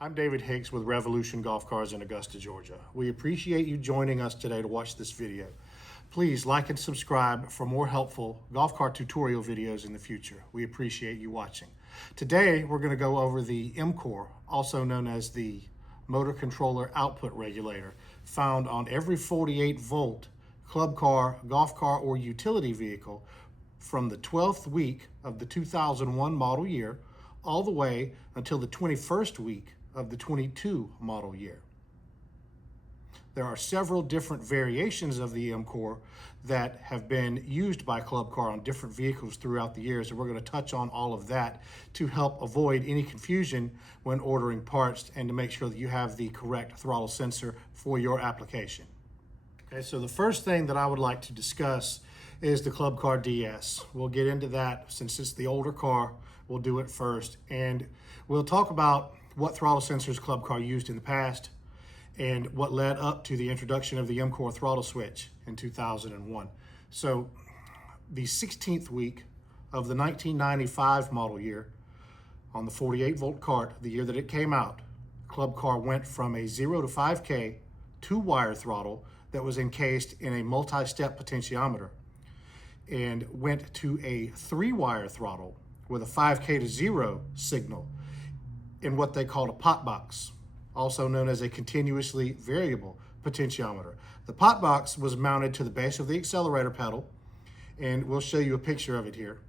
I'm David Hicks with Revolution Golf Cars in Augusta, Georgia. We appreciate you joining us today to watch this video. Please like and subscribe for more helpful golf cart tutorial videos in the future. We appreciate you watching. Today, we're going to go over the MCOR, also known as the Motor Controller Output Regulator, found on every 48-volt club car, golf car, or utility vehicle from the 12th week of the 2001 model year all the way until the 21st week of the 22 model year. There are several different variations of the MCOR that have been used by Club Car on different vehicles throughout the years, and we're going to touch on all of that to help avoid any confusion when ordering parts and to make sure that you have the correct throttle sensor for your application. Okay, so the first thing that I would like to discuss is the Club Car DS. We'll get into that since it's the older car. We'll do it first, and we'll talk about what throttle sensors Club Car used in the past and what led up to the introduction of the MCOR throttle switch in 2001. So the 16th week of the 1995 model year on the 48-volt cart, the year that it came out, Club Car went from a 0 to 5K two-wire throttle that was encased in a multi-step potentiometer and went to a 3-wire throttle with a 5K to 0 signal in what they called a POTBOX, also known as a continuously variable potentiometer. The POTBOX was mounted to the base of the accelerator pedal, and we'll show you a picture of it here.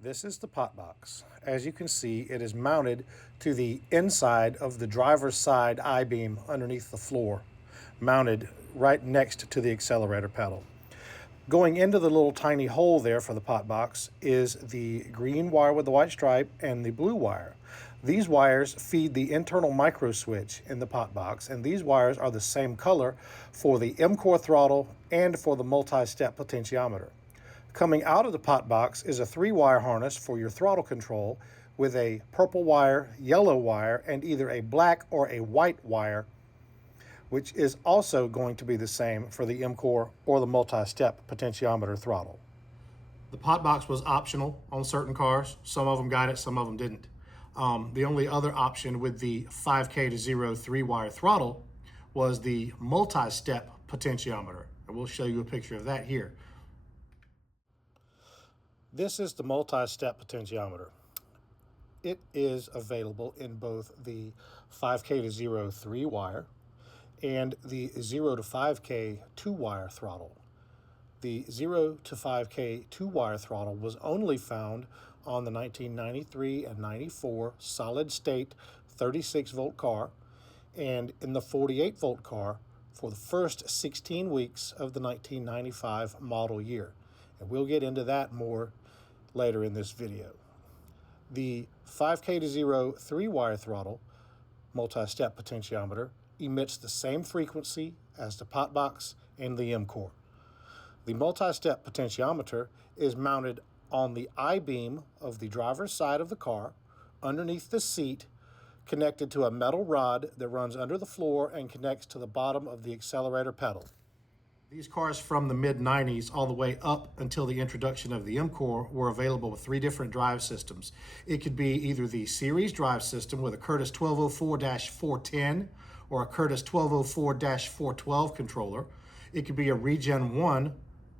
This is the POTBOX. As you can see, it is mounted to the inside of the driver's side I-beam underneath the floor, mounted right next to the accelerator pedal. Going into the little tiny hole there for the POTBOX is the green wire with the white stripe and the blue wire. These wires feed the internal micro switch in the POTBOX, and these wires are the same color for the MCOR throttle and for the multi-step potentiometer. Coming out of the POTBOX is a 3-wire harness for your throttle control with a purple wire, yellow wire, and either a black or a white wire, which is also going to be the same for the MCOR or the multi-step potentiometer throttle. The POTBOX was optional on certain cars. Some of them got it, some of them didn't. The only other option with the 5K to 0 3-wire throttle was the multi-step potentiometer. And we'll show you a picture of that here. This is the multi-step potentiometer. It is available in both the 5K to 0 3-wire and the 0 to 5K 2-wire throttle. The 0 to 5K 2-wire throttle was only found on the 1993 and 94 solid-state 36-volt car and in the 48-volt car for the first 16 weeks of the 1995 model year. And we'll get into that more later in this video. The 5K to 0 3-wire throttle multi-step potentiometer emits the same frequency as the POTBOX and the MCOR. The multi-step potentiometer is mounted on the I-beam of the driver's side of the car, underneath the seat, connected to a metal rod that runs under the floor and connects to the bottom of the accelerator pedal. These cars from the mid-90s all the way up until the introduction of the MCOR were available with 3 different drive systems. It could be either the series drive system with a Curtis 1204-410 or a Curtis 1204-412 controller. It could be a Gen1,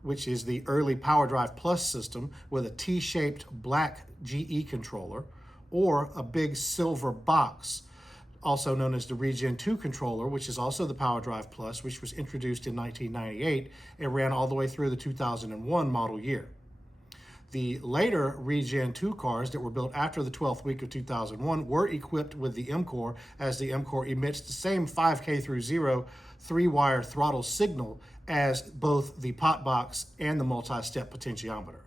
which is the early Power Drive Plus system with a T-shaped black GE controller, or a big silver box, also known as the Gen2 controller, which is also the Power Drive Plus, which was introduced in 1998 and ran all the way through the 2001 model year. The later Gen2 cars that were built after the 12th week of 2001 were equipped with the MCOR, as the MCOR emits the same 5K through 0 3-wire throttle signal as both the POTBOX and the multi-step potentiometer.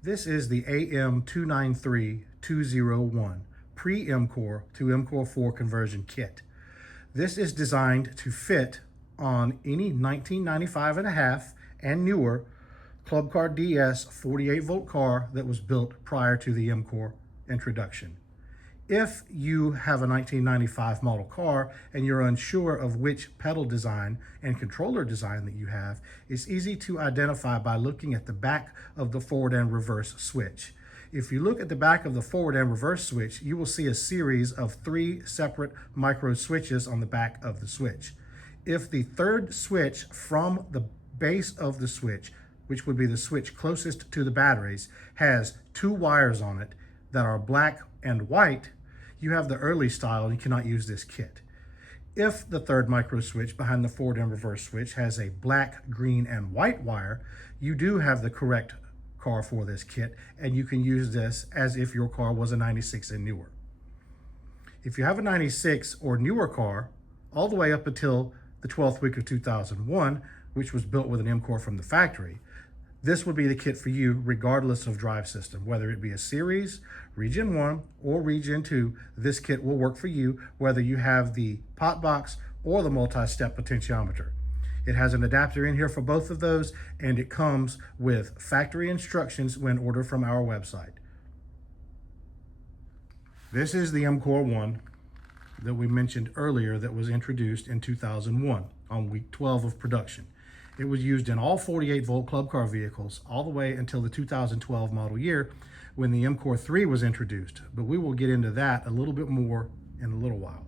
This is the AM293201 Pre-MCOR to MCOR4 conversion kit. This is designed to fit on any 1995.5 and newer Club Car DS 48-volt car that was built prior to the MCOR introduction. If you have a 1995 model car and you're unsure of which pedal design and controller design that you have, it's easy to identify by looking at the back of the forward and reverse switch. If you look at the back of the forward and reverse switch, you will see a series of 3 separate micro switches on the back of the switch. If the third switch from the base of the switch, which would be the switch closest to the batteries, has 2 wires on it that are black and white, you have the early style and you cannot use this kit. If the third micro switch behind the forward and reverse switch has a black, green, and white wire, you do have the correct car for this kit, and you can use this as if your car was a 96 and newer. If you have a 96 or newer car, all the way up until the 12th week of 2001, which was built with an MCOR from the factory, this would be the kit for you regardless of drive system. Whether it be a series, Gen 1, or Gen 2, this kit will work for you whether you have the POTBOX or the multi-step potentiometer. It has an adapter in here for both of those, and it comes with factory instructions when ordered from our website. This is the MCOR 1 that we mentioned earlier that was introduced in 2001 on week 12 of production. It was used in all 48-volt club car vehicles all the way until the 2012 model year when the MCOR 3 was introduced, but we will get into that a little bit more in a little while.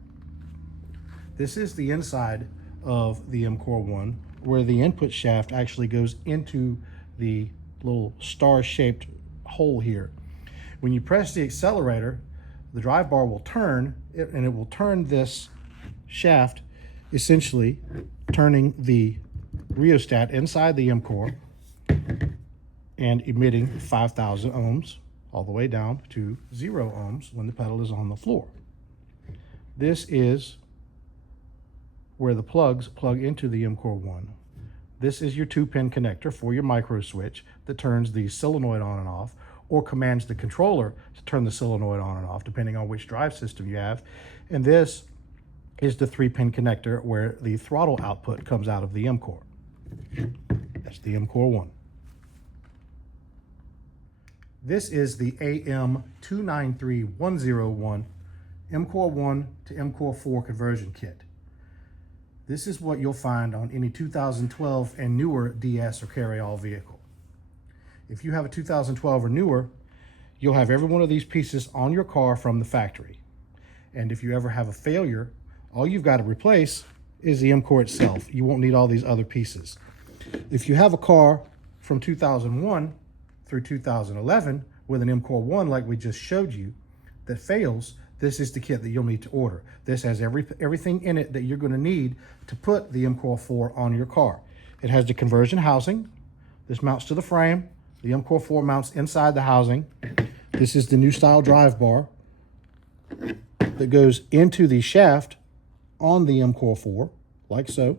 This is the inside of the MCOR 1, where the input shaft actually goes into the little star-shaped hole here. When you press the accelerator, the drive bar will turn, and it will turn this shaft, essentially turning the rheostat inside the MCOR and emitting 5,000 ohms all the way down to 0 ohms when the pedal is on the floor. This is where the plugs plug into the MCOR 1. This is your 2-pin connector for your micro switch that turns the solenoid on and off, or commands the controller to turn the solenoid on and off, depending on which drive system you have. And this is the 3-pin connector where the throttle output comes out of the MCOR. That's the MCOR 1. This is the AM293101 MCOR 1 to MCOR 4 conversion kit. This is what you'll find on any 2012 and newer DS or carry-all vehicle. If you have a 2012 or newer, you'll have every one of these pieces on your car from the factory. And if you ever have a failure, all you've got to replace is the MCOR itself. You won't need all these other pieces. If you have a car from 2001 through 2011 with an MCOR 1 like we just showed you that fails, this is the kit that you'll need to order. This has everything in it that you're going to need to put the MCOR 4 on your car. It has the conversion housing. This mounts to the frame. The MCOR 4 mounts inside the housing. This is the new style drive bar that goes into the shaft on the MCOR 4, like so,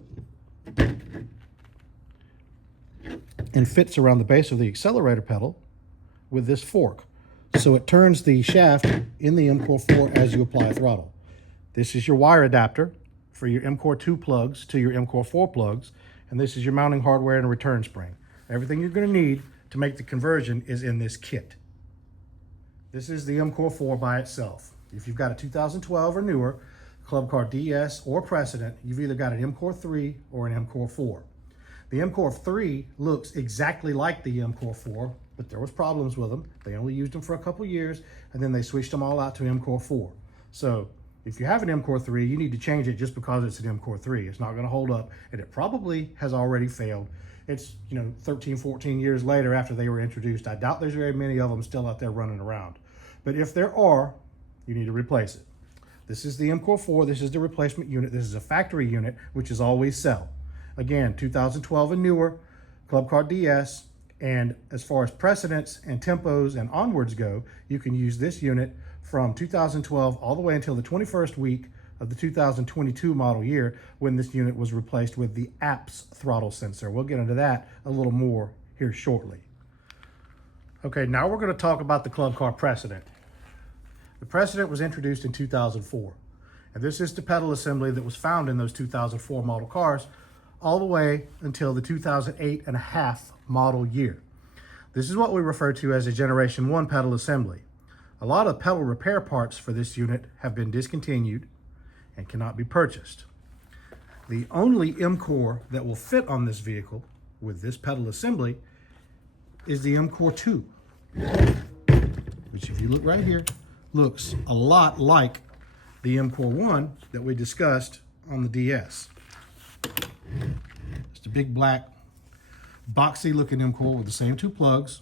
and fits around the base of the accelerator pedal with this fork. So it turns the shaft in the MCOR 4 as you apply throttle. This is your wire adapter for your MCOR 2 plugs to your MCOR 4 plugs, and this is your mounting hardware and a return spring. Everything you're going to need to make the conversion is in this kit. This is the MCOR 4 by itself. If you've got a 2012 or newer Club Car DS or Precedent, you've either got an MCOR 3 or an MCOR 4. The MCOR 3 looks exactly like the MCOR 4, but there was problems with them. They only used them for a couple years, and then they switched them all out to MCOR 4. So if you have an MCOR 3, you need to change it just because it's an MCOR 3. It's not going to hold up, and it probably has already failed. It's 13, 14 years later after they were introduced. I doubt there's very many of them still out there running around. But if there are, you need to replace it. This is the MCOR 4. This is the replacement unit. This is a factory unit, which is always sell. Again, 2012 and newer, Club Car DS, and as far as precedents and tempos and onwards go, you can use this unit from 2012 all the way until the 21st week of the 2022 model year, when this unit was replaced with the APS throttle sensor. We'll get into that a little more here shortly. Okay, now we're going to talk about the Club Car Precedent. The Precedent was introduced in 2004, and this is the pedal assembly that was found in those 2004 model cars all the way until the 2008 and a half model year. This is what we refer to as a Generation 1 pedal assembly. A lot of pedal repair parts for this unit have been discontinued and cannot be purchased. The only MCOR that will fit on this vehicle with this pedal assembly is the MCOR 2. if you look right here, looks a lot like the MCOR 1 that we discussed on the DS. It's a big black boxy looking MCOR with the same two plugs.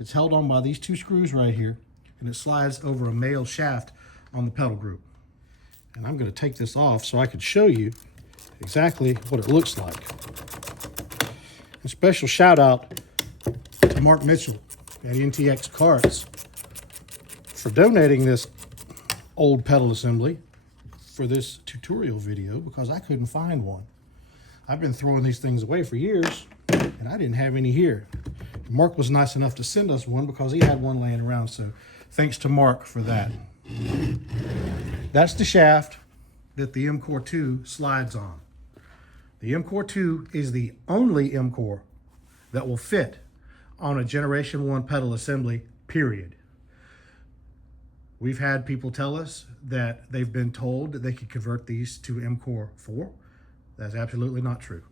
It's held on by these two screws right here, and it slides over a male shaft on the pedal group. And I'm going to take this off so I can show you exactly what it looks like. A special shout out to Mark Mitchell at NTX Carts for donating this old pedal assembly for this tutorial video, because I couldn't find one. I've been throwing these things away for years and I didn't have any here. Mark was nice enough to send us one because he had one laying around, so thanks to Mark for that. That's the shaft that the MCOR 2 slides on. The MCOR 2 is the only MCOR that will fit on a Generation 1 pedal assembly, period. We've had people tell us that they've been told that they could convert these to MCOR 4. That's absolutely not true.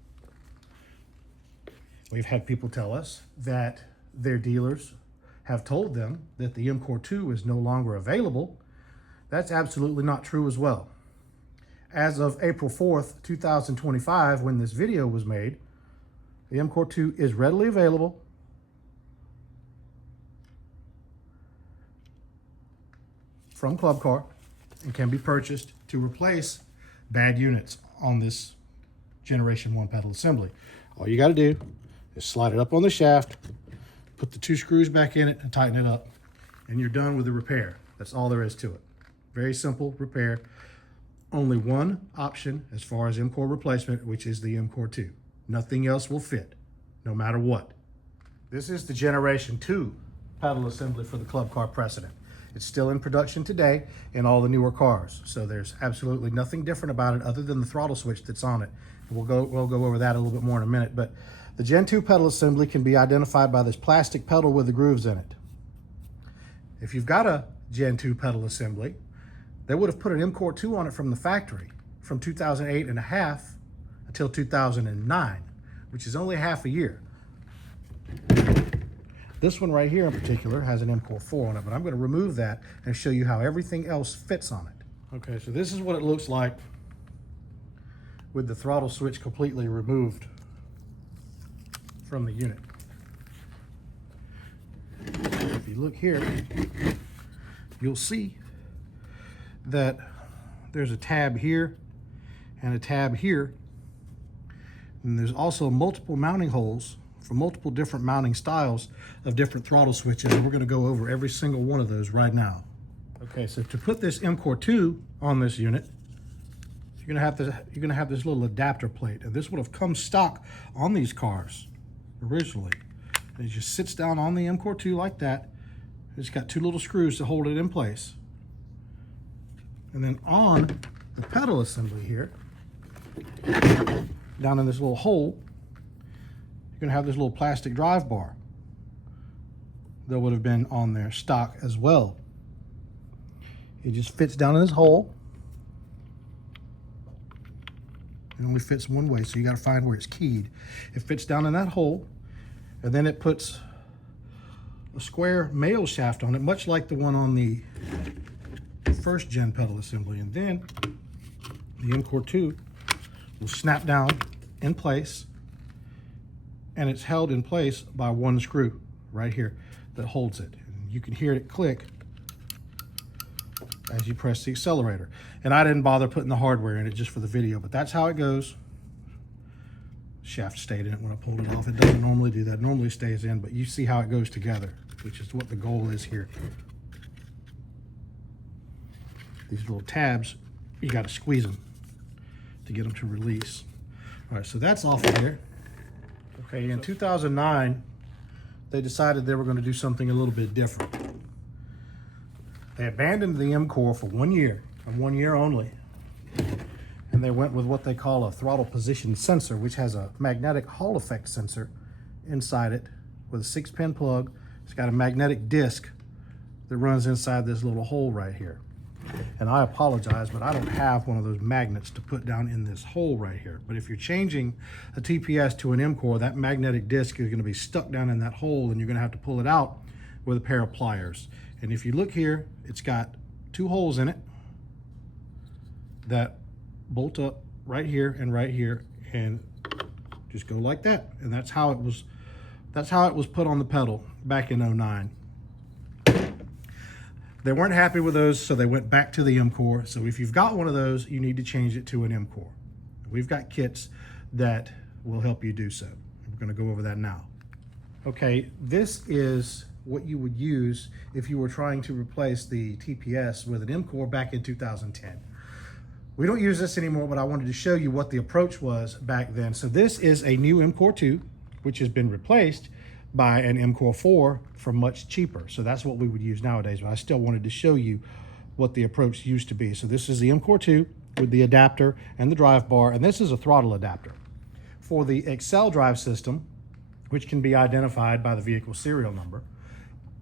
We've had people tell us that their dealers have told them that the MCOR 2 is no longer available. That's absolutely not true as well. As of April 4th, 2025, when this video was made, the MCOR 2 is readily available from Club Car and can be purchased to replace bad units on this Generation 1 pedal assembly. All you got to do is slide it up on the shaft, put the two screws back in it and tighten it up, and you're done with the repair. That's all there is to it. Very simple repair. Only one option as far as MCOR replacement, which is the MCOR 2. Nothing else will fit, no matter what. This is the Generation 2 pedal assembly for the Club Car Precedent. It's still in production today in all the newer cars, so there's absolutely nothing different about it other than the throttle switch that's on it. We'll go over that a little bit more in a minute, but the Gen 2 pedal assembly can be identified by this plastic pedal with the grooves in it. If you've got a Gen 2 pedal assembly, they would have put an MCOR 2 on it from the factory from 2008 and a half until 2009, which is only half a year. This one right here in particular has an MCOR 4 on it, but I'm going to remove that and show you how everything else fits on it. Okay, so this is what it looks like with the throttle switch completely removed from the unit. If you look here, you'll see that there's a tab here and a tab here, and there's also multiple mounting holes for multiple different mounting styles of different throttle switches, and we're going to go over every single one of those right now. Okay, so to put this MCOR 2 on this unit, you're going to have this little adapter plate, and this would have come stock on these cars originally. And it just sits down on the MCOR 2 like that. It's got two little screws to hold it in place. And then on the pedal assembly here, down in this little hole, you're going to have this little plastic drive bar that would have been on their stock as well. It just fits down in this hole. It only fits one way, so you got to find where it's keyed. It fits down in that hole, and then it puts a square male shaft on it, much like the one on the first gen pedal assembly. And then the MCOR 2 will snap down in place, and it's held in place by one screw right here that holds it. And you can hear it click as you press the accelerator. And I didn't bother putting the hardware in it just for the video, but that's how it goes. Shaft stayed in it when I pulled it off. It doesn't normally do that. It normally stays in, but you see how it goes together, which is what the goal is here. These little tabs, you got to squeeze them to get them to release. All right, so that's off of there. Okay, in 2009, they decided they were going to do something a little bit different. They abandoned the MCOR for 1 year, and 1 year only. And they went with what they call a throttle position sensor, which has a magnetic Hall effect sensor inside it with a 6-pin plug. It's got a magnetic disc that runs inside this little hole right here. And I apologize, but I don't have one of those magnets to put down in this hole right here. But if you're changing a TPS to an MCOR, that magnetic disc is going to be stuck down in that hole, and you're going to have to pull it out with a pair of pliers. And if you look here, it's got 2 holes in it that bolt up right here, and just go like that. And that's how it was put on the pedal back in 09. They weren't happy with those, so they went back to the MCOR. So if you've got one of those, you need to change it to an MCOR. We've got kits that will help you do so. We're going to go over that now. Okay, this is what you would use if you were trying to replace the TPS with an MCOR back in 2010. We don't use this anymore, but I wanted to show you what the approach was back then. So this is a new MCOR 2, which has been replaced by an MCOR 4 for much cheaper. So that's what we would use nowadays, but I still wanted to show you what the approach used to be. So this is the MCOR 2 with the adapter and the drive bar, and this is a throttle adapter. For the Excel drive system, which can be identified by the vehicle serial number,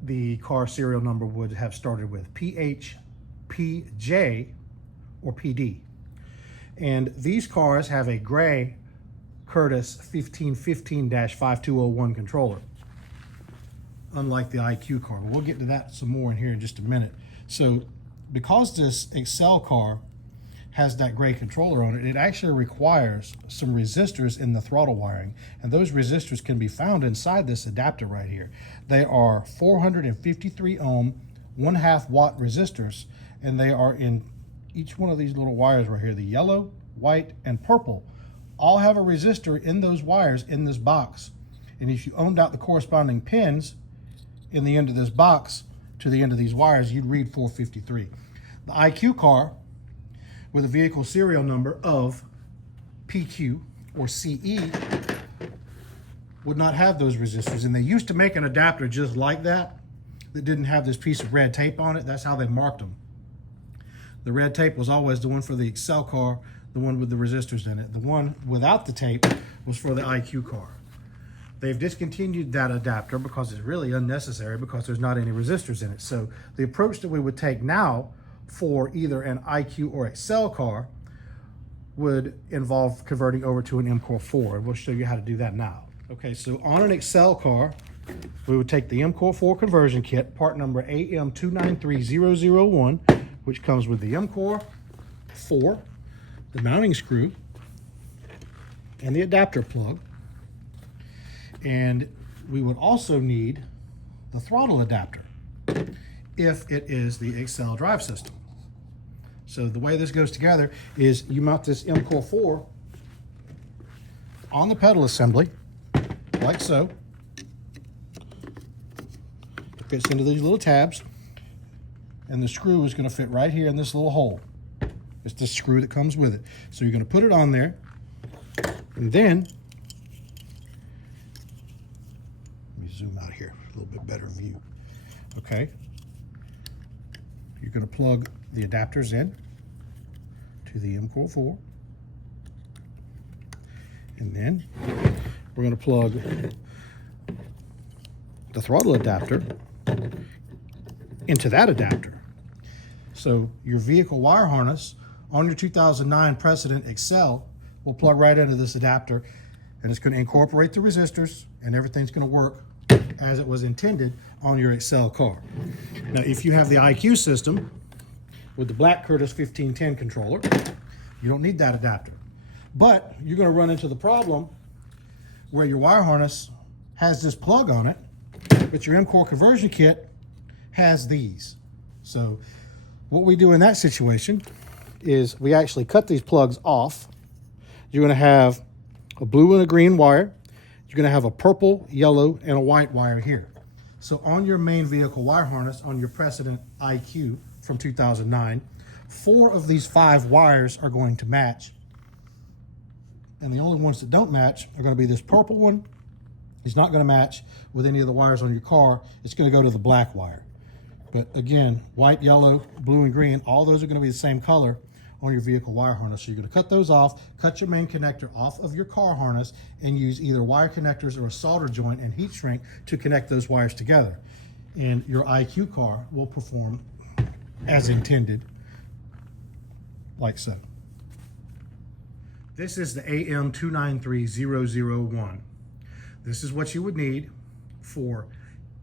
the car serial number would have started with PH, PJ, or PD. And these cars have a gray Curtis 1515-5201 controller, unlike the IQ car. We'll get to that some more in here in just a minute. So because this Excel car has that gray controller on it, it actually requires some resistors in the throttle wiring, and those resistors can be found inside this adapter right here. They are 453 ohm, 1/2 watt resistors, and they are in each one of these little wires right here. The yellow, white, and purple all have a resistor in those wires in this box. And if you ohmed out the corresponding pins in the end of this box to the end of these wires, you'd read 453. The IQ car with a vehicle serial number of PQ or CE would not have those resistors. And they used to make an adapter just like that didn't have this piece of red tape on it. That's how they marked them. The red tape was always the one for the Excel car, the one with the resistors in it. The one without the tape was for the IQ car. They've discontinued that adapter because it's really unnecessary because there's not any resistors in it. So the approach that we would take now for either an IQ or Excel car would involve converting over to an MCOR 4. And we'll show you how to do that now. Okay, so on an Excel car, we would take the MCOR 4 conversion kit, part number AM293001, which comes with the MCOR 4, the mounting screw, and the adapter plug. And we would also need the throttle adapter if it is the Excel drive system. So the way this goes together is you mount this MCOR 4 on the pedal assembly, like so. It fits into these little tabs, and the screw is going to fit right here in this little hole. It's the screw that comes with it. So you're going to put it on there, and then, let me zoom out here, a little bit better view. Okay. You're going to plug the adapters in to the MCOR 4. And then we're going to plug the throttle adapter into that adapter. So your vehicle wire harness on your 2009 Precedent Excel will plug right into this adapter, and it's going to incorporate the resistors, and everything's going to work as it was intended on your Excel car. Now, if you have the IQ system with the black Curtis 1510 controller, you don't need that adapter. But you're going to run into the problem where your wire harness has this plug on it, but your MCOR conversion kit has these. So what we do in that situation is we actually cut these plugs off. You're going to have a blue and a green wire. You're going to have a purple, yellow, and a white wire here. So on your main vehicle wire harness, on your Precedent IQ from 2009, 4 of these 5 wires are going to match. And the only ones that don't match are going to be this purple one. It's not going to match with any of the wires on your car. It's going to go to the black wire. But again, white, yellow, blue, and green, all those are going to be the same color on your vehicle wire harness. So you're going to cut those off, cut your main connector off of your car harness, and use either wire connectors or a solder joint and heat shrink to connect those wires together. And your IQ car will perform as intended, like so. This is the AM293001. This is what you would need for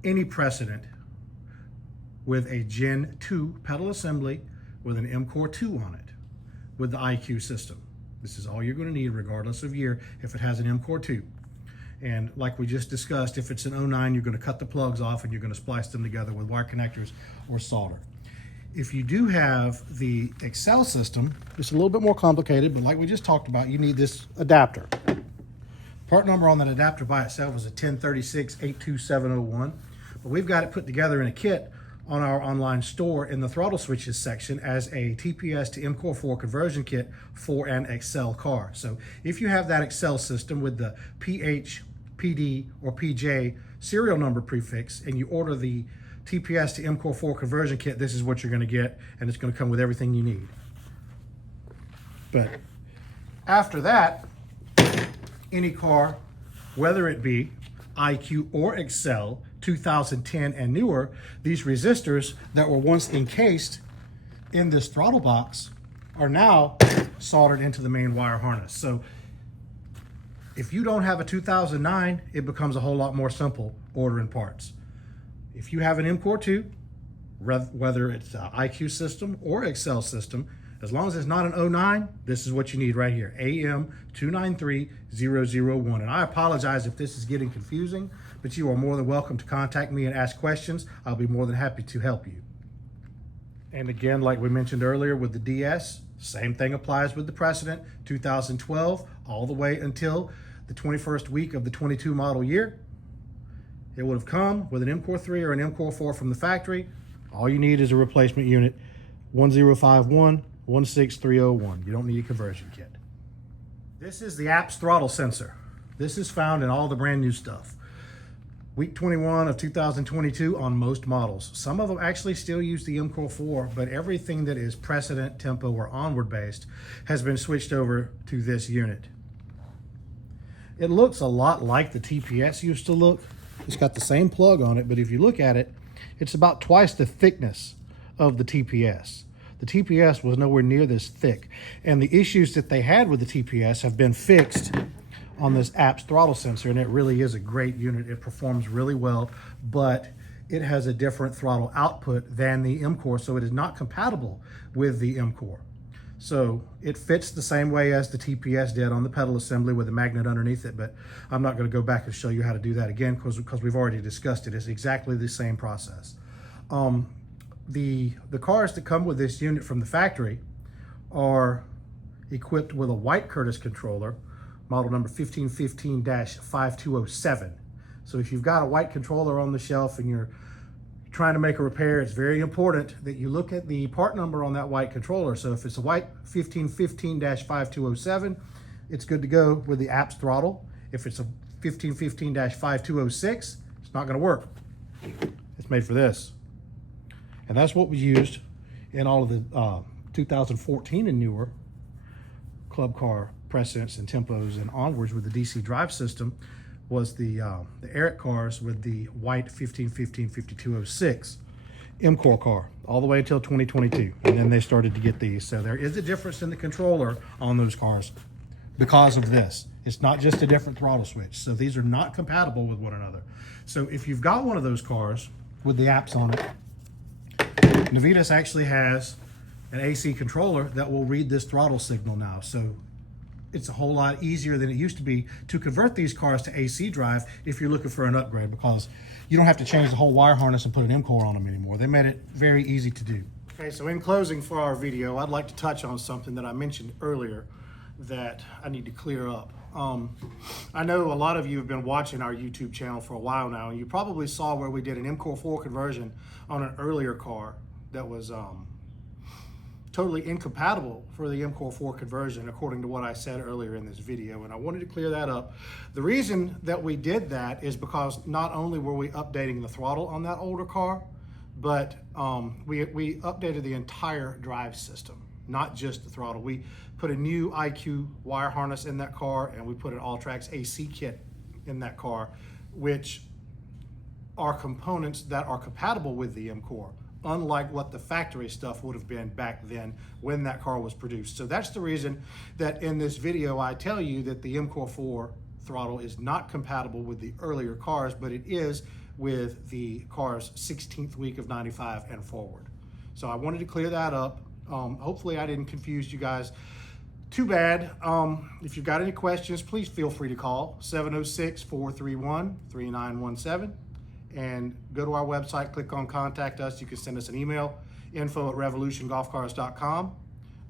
any Precedent with a Gen 2 pedal assembly with an MCOR 2 on it with the IQ system. This is all you're going to need regardless of year if it has an MCOR 2. And like we just discussed, if it's an 09, you're going to cut the plugs off and you're going to splice them together with wire connectors or solder. If you do have the Excel system, it's a little bit more complicated, but like we just talked about, you need this adapter. Part number on that adapter by itself is a 1036-82701, but we've got it put together in a kit on our online store in the throttle switches section as a TPS to MCOR 4 conversion kit for an Excel car. So if you have that Excel system with the PH, PD, or PJ serial number prefix and you order the TPS to MCOR 4 conversion kit, this is what you're going to get, and it's going to come with everything you need. But after that, any car, whether it be IQ or Excel, 2010 and newer, these resistors that were once encased in this throttle box are now soldered into the main wire harness. So if you don't have a 2009, it becomes a whole lot more simple ordering parts. If you have an MCOR 2, whether it's an IQ system or Excel system, as long as it's not an 09, this is what you need right here, AM293001. And I apologize if this is getting confusing, but you are more than welcome to contact me and ask questions. I'll be more than happy to help you. And again, like we mentioned earlier with the DS, same thing applies with the Precedent 2012 all the way until the 21st week of the 22 model year. It would have come with an MCOR 3 or an MCOR 4 from the factory. All you need is a replacement unit, 1051-16301. You don't need a conversion kit. This is the APS throttle sensor. This is found in all the brand new stuff. Week 21 of 2022 on most models. Some of them actually still use the MCOR 4, but everything that is Precedent, Tempo, or onward based has been switched over to this unit. It looks a lot like the TPS used to look. It's got the same plug on it, but if you look at it, it's about twice the thickness of the TPS. The TPS was nowhere near this thick, and the issues that they had with the TPS have been fixed on this APS throttle sensor, and it really is a great unit. It performs really well, but it has a different throttle output than the MCOR, so it is not compatible with the MCOR. So it fits the same way as the TPS did on the pedal assembly with a magnet underneath it, but I'm not going to go back and show you how to do that again because we've already discussed it. It's exactly the same process. The cars that come with this unit from the factory are equipped with a white Curtis controller, model number 1515-5207. So if you've got a white controller on the shelf and you're trying to make a repair, it's very important that you look at the part number on that white controller. So if it's a white 1515-5207, it's good to go with the APS throttle. If it's a 1515-5206, it's not going to work. It's made for this. And that's what was used in all of the 2014 and newer club car Precedents and Tempos and onwards with the DC drive system was the Eric cars with the white 1515-5206 MCOR car all the way until 2022. And then they started to get these. So there is a difference in the controller on those cars because of this. It's not just a different throttle switch. So these are not compatible with one another. So if you've got one of those cars with the apps on it, Navitas actually has an AC controller that will read this throttle signal now. So it's a whole lot easier than it used to be to convert these cars to AC drive if you're looking for an upgrade, because you don't have to change the whole wire harness and put an MCOR on them anymore. They made it very easy to do. Okay, so in closing for our video, I'd like to touch on something that I mentioned earlier that I need to clear up. I know a lot of you have been watching our YouTube channel for a while now, and you probably saw where we did an MCOR 4 conversion on an earlier car that was totally incompatible for the MCOR 4 conversion, according to what I said earlier in this video, and I wanted to clear that up. The reason that we did that is because not only were we updating the throttle on that older car, but we updated the entire drive system, not just the throttle. We put a new IQ wire harness in that car, and we put an Alltrax AC kit in that car, which are components that are compatible with the MCOR, unlike what the factory stuff would have been back then when that car was produced. So that's the reason that in this video I tell you that the MCOR 4 throttle is not compatible with the earlier cars, but it is with the car's 16th week of 95 and forward. So I wanted to clear that up. Hopefully I didn't confuse you guys too bad. If you've got any questions, please feel free to call 706-431-3917 and go to our website, click on contact us. You can send us an email, info@revolutiongolfcars.com.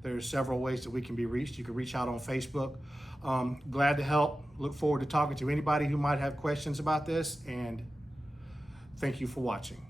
There's several ways that we can be reached. You can reach out on Facebook. Glad to help. Look forward to talking to anybody who might have questions about this, and thank you for watching.